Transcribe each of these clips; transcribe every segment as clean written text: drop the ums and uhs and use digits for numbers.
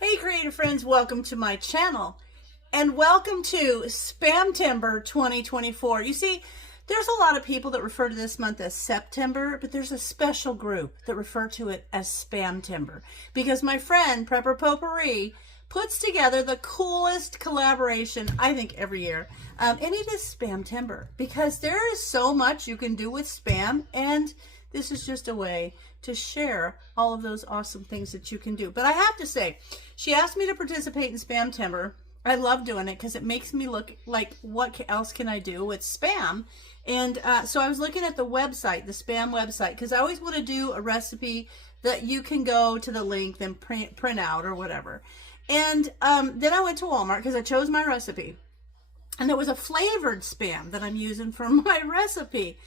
Hey creative friends, welcome to my channel and welcome to Spamtember 2024. You see, there's a lot of people that refer to this month as September, but there's a special group that refer to it as Spamtember because my friend Prepper Potpourri puts together the coolest collaboration, I think, every year. And it is Spamtember because there is so much you can do with spam, and this is just a way to share all of those awesome things that you can do. But I have to say, she asked me to participate in Spamtember. I love doing it because it makes me look like, what else can I do with spam? And so I was looking at the website, the spam website, because I always want to do a recipe that you can go to the link and print out or whatever. And then I went to Walmart because I chose my recipe. And there was a flavored spam that I'm using for my recipe.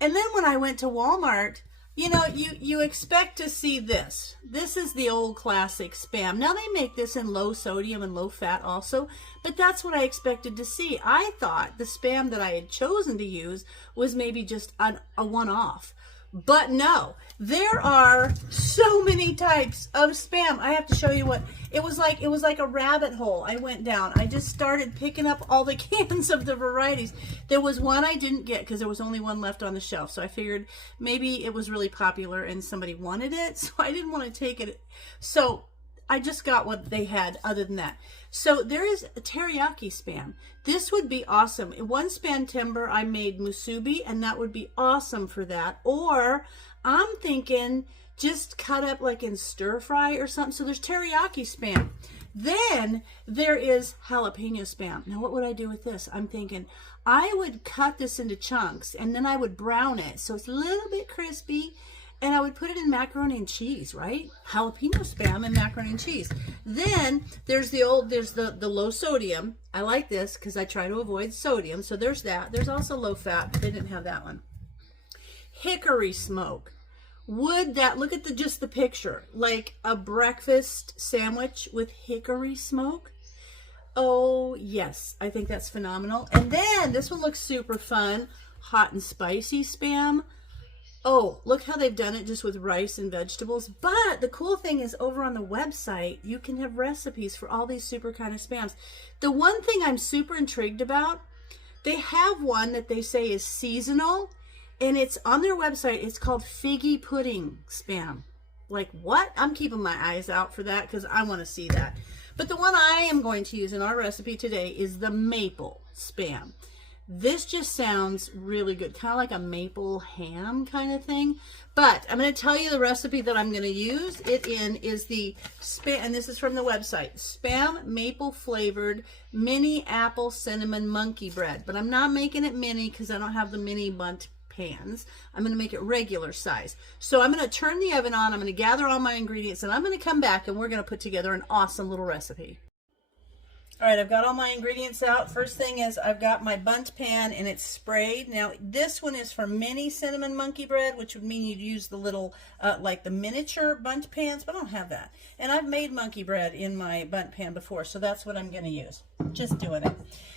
And then when I went to Walmart, you know, you expect to see this. This is the old classic spam. Now they make this in low sodium and low fat also, but that's what I expected to see. I thought the spam that I had chosen to use was maybe just a one-off. But no, there are so many types of spam. I have to show you what it was like. It was like a rabbit hole. I went down. I just started picking up all the cans of the varieties. There was one I didn't get because there was only one left on the shelf. So I figured maybe it was really popular and somebody wanted it. So I didn't want to take it. So I just got what they had other than that. So there is a teriyaki spam. This would be awesome. In one Spamtember, I made musubi, and that would be awesome for that. Or I'm thinking just cut up like in stir fry or something. So there's teriyaki spam. Then there is jalapeno spam. Now what would I do with this? I'm thinking I would cut this into chunks and then I would brown it so it's a little bit crispy. And I would put it in macaroni and cheese, right? Jalapeno spam and macaroni and cheese. Then there's the low sodium. I like this because I try to avoid sodium. So there's that. There's also low fat, but they didn't have that one. Hickory smoke. Would that, look at just the picture, like a breakfast sandwich with hickory smoke. Oh yes, I think that's phenomenal. And then this one looks super fun. Hot and spicy spam. Oh, look how they've done it just with rice and vegetables. But the cool thing is over on the website, you can have recipes for all these super kind of spams. The one thing I'm super intrigued about, they have one that they say is seasonal, and it's on their website. It's called figgy pudding spam. Like what? I'm keeping my eyes out for that because I want to see that. But the one I am going to use in our recipe today is the maple spam. This just sounds really good, kind of like a maple ham kind of thing. But I'm going to tell you the recipe that I'm going to use it in is the spam, and this is from the website, spam maple flavored mini apple cinnamon monkey bread. But I'm not making it mini because I don't have the mini bundt pans. I'm going to make it regular size. So I'm going to turn the oven on. I'm going to gather all my ingredients, and I'm going to come back and we're going to put together an awesome little recipe. All right, I've got all my ingredients out. First thing is I've got my bundt pan and it's sprayed. Now this one is for mini cinnamon monkey bread, which would mean you'd use the little, like the miniature bundt pans, but I don't have that. And I've made monkey bread in my bundt pan before, so that's what I'm going to use. Just doing it.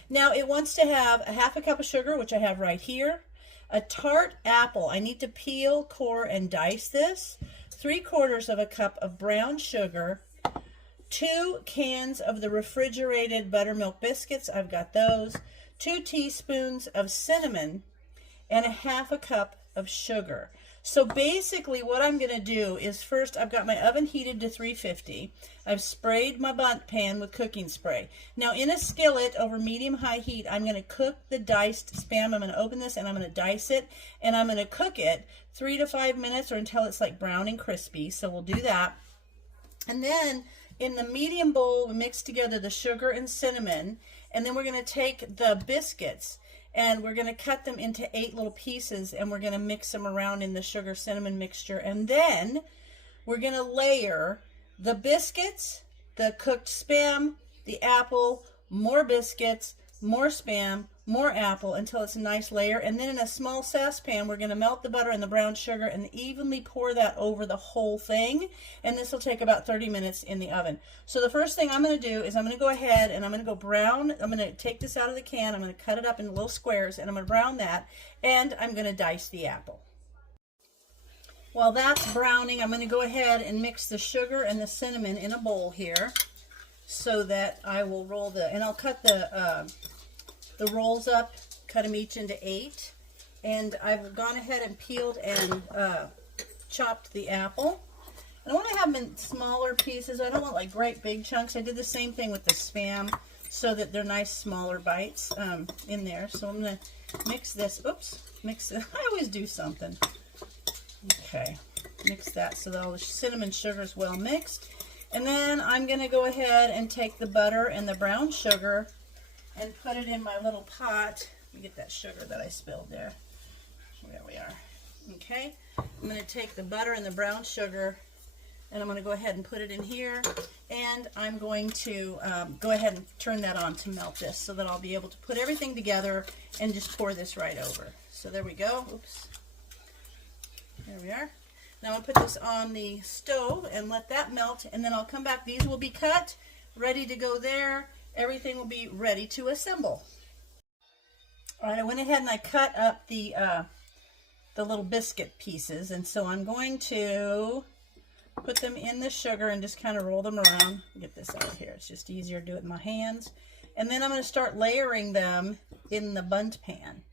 Now it wants to have a half a cup of sugar, which I have right here. A tart apple. I need to peel, core, and dice this. 3/4 of a cup of brown sugar. 2 cans of the refrigerated buttermilk biscuits, I've got those, 2 teaspoons of cinnamon, and a half a cup of sugar. So basically what I'm going to do is first I've got my oven heated to 350. I've sprayed my bundt pan with cooking spray. Now in a skillet over medium-high heat, I'm going to cook the diced spam. I'm going to open this and I'm going to dice it, and I'm going to cook it 3 to 5 minutes or until it's like brown and crispy. So we'll do that. And then in the medium bowl, we mix together the sugar and cinnamon, and then we're going to take the biscuits and we're going to cut them into 8 little pieces, and we're going to mix them around in the sugar cinnamon mixture. And then we're going to layer the biscuits, the cooked spam, the apple, more biscuits, more spam, more apple until it's a nice layer. And then in a small saucepan, we're going to melt the butter and the brown sugar and evenly pour that over the whole thing. And this will take about 30 minutes in the oven. So the first thing I'm going to do is I'm going to go ahead and I'm going to go brown. I'm going to take this out of the can. I'm going to cut it up in little squares and I'm going to brown that. And I'm going to dice the apple. While that's browning, I'm going to go ahead and mix the sugar and the cinnamon in a bowl here. so that I will roll and I'll cut the rolls up, cut them each into 8. And I've gone ahead and peeled and chopped the apple. I want to have them in smaller pieces. I don't want like great big chunks. I did the same thing with the Spam so that they're nice smaller bites in there. So I'm going to mix this. Oops, mix it. I always do something. Okay, mix that so that all the cinnamon sugar is well mixed. And then I'm going to go ahead and take the butter and the brown sugar and put it in my little pot. Let me get that sugar that I spilled there. There we are. Okay, I'm going to take the butter and the brown sugar, and I'm going to go ahead and put it in here, and I'm going to go ahead and turn that on to melt this so that I'll be able to put everything together and just pour this right over. So there we go. Oops. There we are. Now I'll put this on the stove and let that melt, and then I'll come back. These will be cut, ready to go there. Everything will be ready to assemble. All right, I went ahead and I cut up the little biscuit pieces, and so I'm going to put them in the sugar and just kind of roll them around. Get this out of here. It's just easier to do it in my hands. And then I'm going to start layering them in the bundt pan.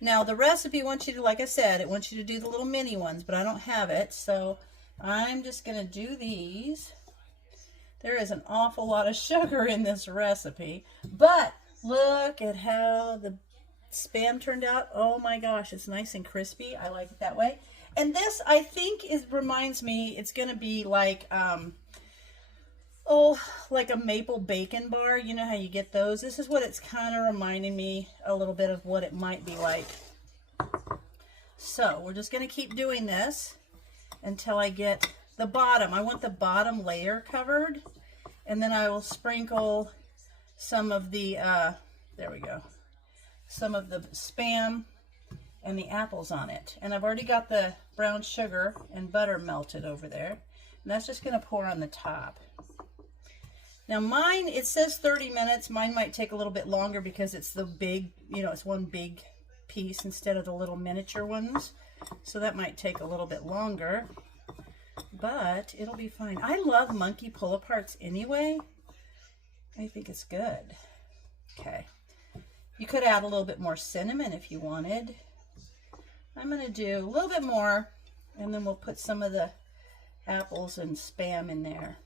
Now the recipe wants you to, like I said, it wants you to do the little mini ones, but I don't have it, so I'm just going to do these. There is an awful lot of sugar in this recipe, but look at how the Spam turned out. Oh my gosh, it's nice and crispy. I like it that way. And this, I think, reminds me, it's going to be like, like a maple bacon bar. You know how you get those? This is what it's kind of reminding me a little bit of what it might be like. So we're just going to keep doing this until I get the bottom. I want the bottom layer covered. And then I will sprinkle some of the, there we go, some of the Spam and the apples on it. And I've already got the brown sugar and butter melted over there. And that's just going to pour on the top. Now mine, it says 30 minutes. Mine might take a little bit longer because it's the big, it's one big piece instead of the little miniature ones. So that might take a little bit longer, but it'll be fine. I love monkey pull-aparts anyway. I think it's good. Okay. You could add a little bit more cinnamon if you wanted. I'm going to do a little bit more, and then we'll put some of the apples and Spam in there.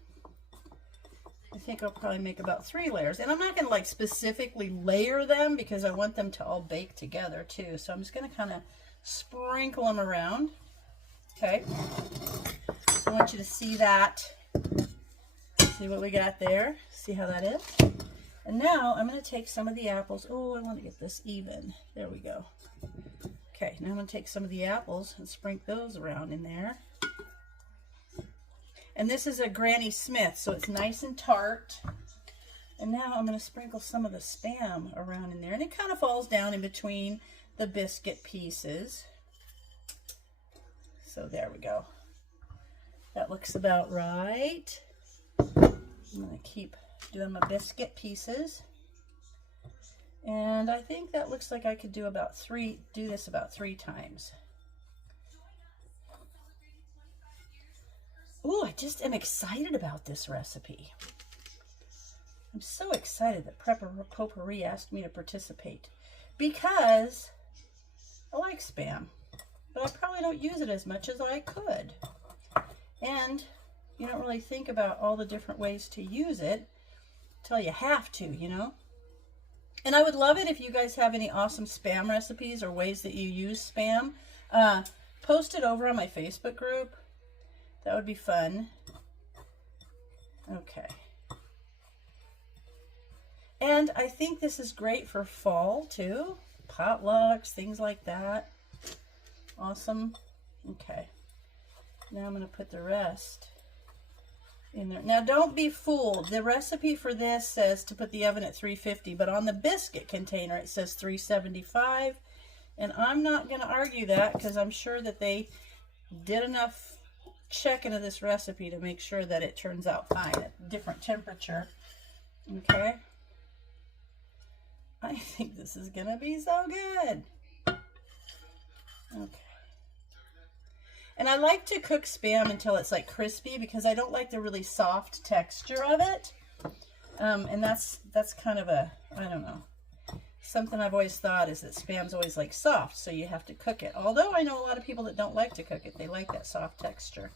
I think I'll probably make about 3 layers. And I'm not going to like specifically layer them because I want them to all bake together too. So I'm just going to kind of sprinkle them around. Okay. So I want you to see that. See what we got there. See how that is. And now I'm going to take some of the apples. Oh, I want to get this even. There we go. Okay, now I'm going to take some of the apples and sprinkle those around in there. And this is a Granny Smith, so it's nice and tart. And now I'm going to sprinkle some of the Spam around in there. And it kind of falls down in between the biscuit pieces. So there we go. That looks about right. I'm going to keep doing my biscuit pieces. And I think that looks like I could do this about 3 times. Ooh, I just am excited about this recipe. I'm so excited that Prepper Potpourri asked me to participate because I like Spam, but I probably don't use it as much as I could. And you don't really think about all the different ways to use it until you have to, And I would love it if you guys have any awesome Spam recipes or ways that you use Spam. Post it over on my Facebook group. That would be fun. Okay. And I think this is great for fall too. Potlucks, things like that. Awesome. Okay. Now I'm going to put the rest in there. Now don't be fooled. The recipe for this says to put the oven at 350, but on the biscuit container it says 375. And I'm not going to argue that because I'm sure that they did enough checking of this recipe to make sure that it turns out fine at different temperature. Okay. I think this is going to be so good. Okay. And I like to cook Spam until it's like crispy because I don't like the really soft texture of it. And that's kind of a, I don't know, something I've always thought is that Spam's always like soft, so you have to cook it. Although I know a lot of people that don't like to cook it. They like that soft texture.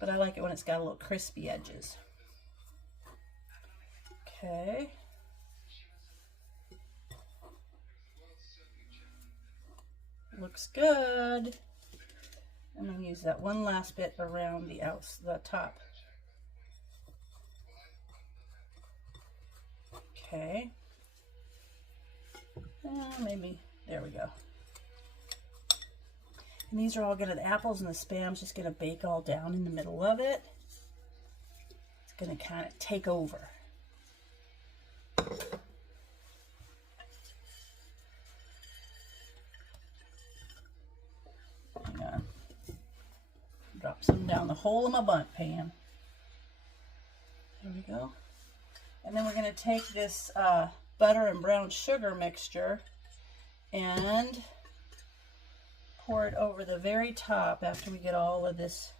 But I like it when it's got a little crispy edges. Okay. Looks good. I'm going to use that one last bit around the top. Okay. Maybe, there we go. And these are all gonna, the apples and the Spam's just gonna bake all down in the middle of it. It's gonna kind of take over. Hang on. Drop some down the hole of my bundt pan. There we go. And then we're gonna take this butter and brown sugar mixture and pour it over the very top after we get all of this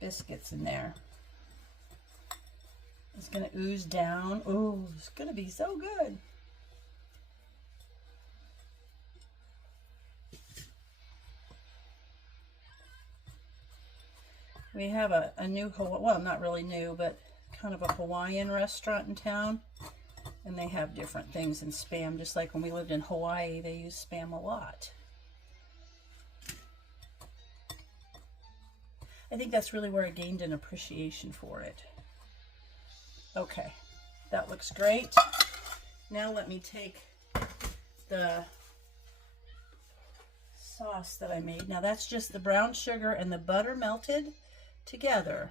biscuits in there. It's gonna ooze down. Ooh, it's gonna be so good. We have a new, well, not really new, but kind of a Hawaiian restaurant in town. And they have different things in Spam, just like when we lived in Hawaii, they use Spam a lot. I think that's really where I gained an appreciation for it. Okay, that looks great. Now let me take the sauce that I made. Now that's just the brown sugar and the butter melted together.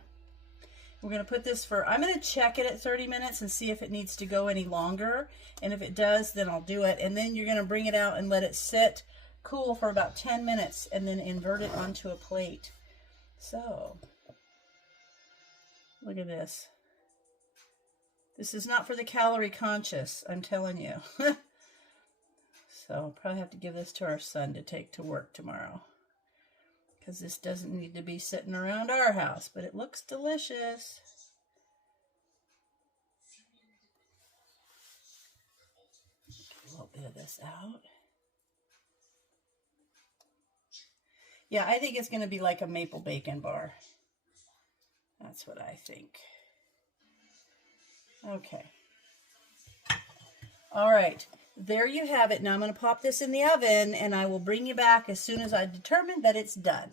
We're going to put this for, I'm going to check it at 30 minutes and see if it needs to go any longer. And if it does, then I'll do it. And then you're going to bring it out and let it sit cool for about 10 minutes and then invert it onto a plate. So, look at this. This is not for the calorie conscious, I'm telling you. So, I'll probably have to give this to our son to take to work tomorrow. Because this doesn't need to be sitting around our house, but it looks delicious. Get a little bit of this out. Yeah, I think it's going to be like a maple bacon bar. That's what I think. Okay. All right. There you have it. Now I'm going to pop this in the oven and I will bring you back as soon as I determine that it's done.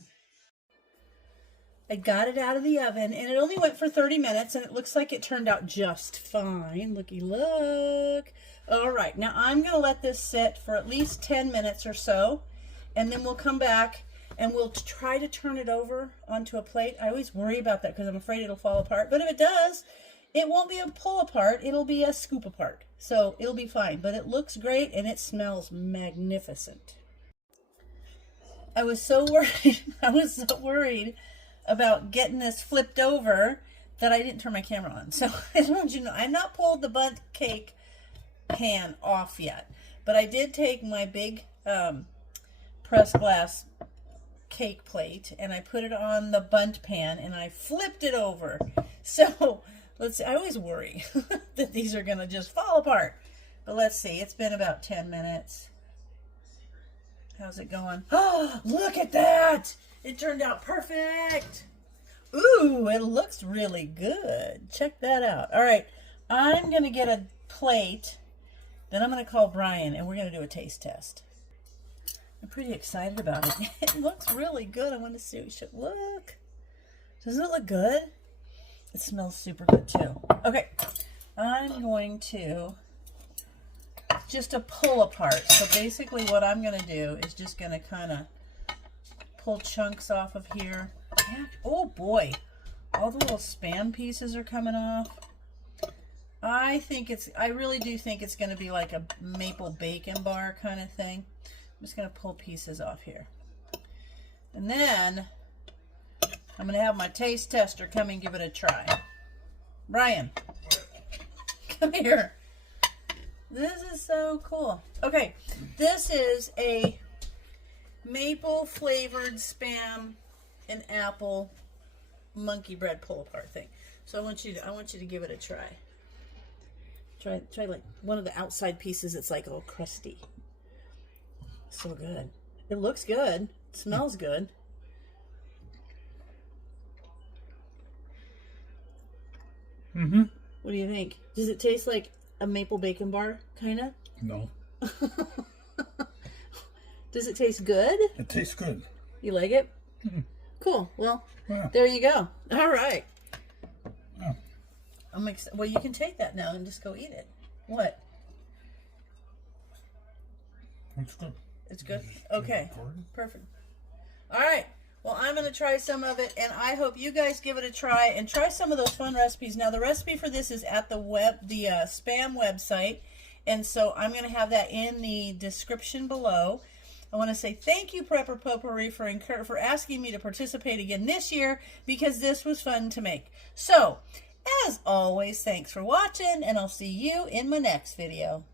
I got it out of the oven and it only went for 30 minutes and it looks like it turned out just fine. Looky look. All right. Now I'm going to let this sit for at least 10 minutes or so and then we'll come back and we'll try to turn it over onto a plate. I always worry about that because I'm afraid it'll fall apart. But if it does, it won't be a pull apart. It'll be a scoop apart. So it'll be fine. But it looks great and it smells magnificent. I was so worried about getting this flipped over that I didn't turn my camera on. So I want you to know, I've not pulled the bundt cake pan off yet. But I did take my big pressed glass cake plate and I put it on the bundt pan and I flipped it over. So let's see, I always worry that these are gonna just fall apart. But let's see, it's been about 10 minutes. How's it going? Oh, look at that! It turned out perfect. Ooh, it looks really good. Check that out. All right, I'm gonna get a plate, then I'm gonna call Bryan and we're gonna do a taste test. I'm pretty excited about it. It looks really good. I want to see what it should look. Doesn't it look good? It smells super good too. Okay, I'm going to just a pull apart. So basically what I'm going to do is just going to kind of pull chunks off of here. Oh boy, all the little Spam pieces are coming off. I really do think it's going to be like a maple bacon bar kind of thing. I'm just going to pull pieces off here. And then I'm going to have my taste tester come and give it a try. Bryan, come here. This is so cool. Okay, this is a maple flavored Spam and apple monkey bread pull apart thing. So I want you to give it a try. Try like one of the outside pieces. It's like all crusty. So good. It looks good. It smells good. Mm-hmm. What do you think? Does it taste like a maple bacon bar, kind of? No. Does it taste good? It tastes good. You like it? Mm-hmm. Cool. Well, Yeah. there you go. All right. Yeah. Well, you can take that now and just go eat it. What? It's good. It's good? Okay. Perfect. All right. Well, I'm going to try some of it, and I hope you guys give it a try and try some of those fun recipes. Now, the recipe for this is at the Spam website, and so I'm going to have that in the description below. I want to say thank you, Prepper Potpourri, for asking me to participate again this year, because this was fun to make. So, as always, thanks for watching, and I'll see you in my next video.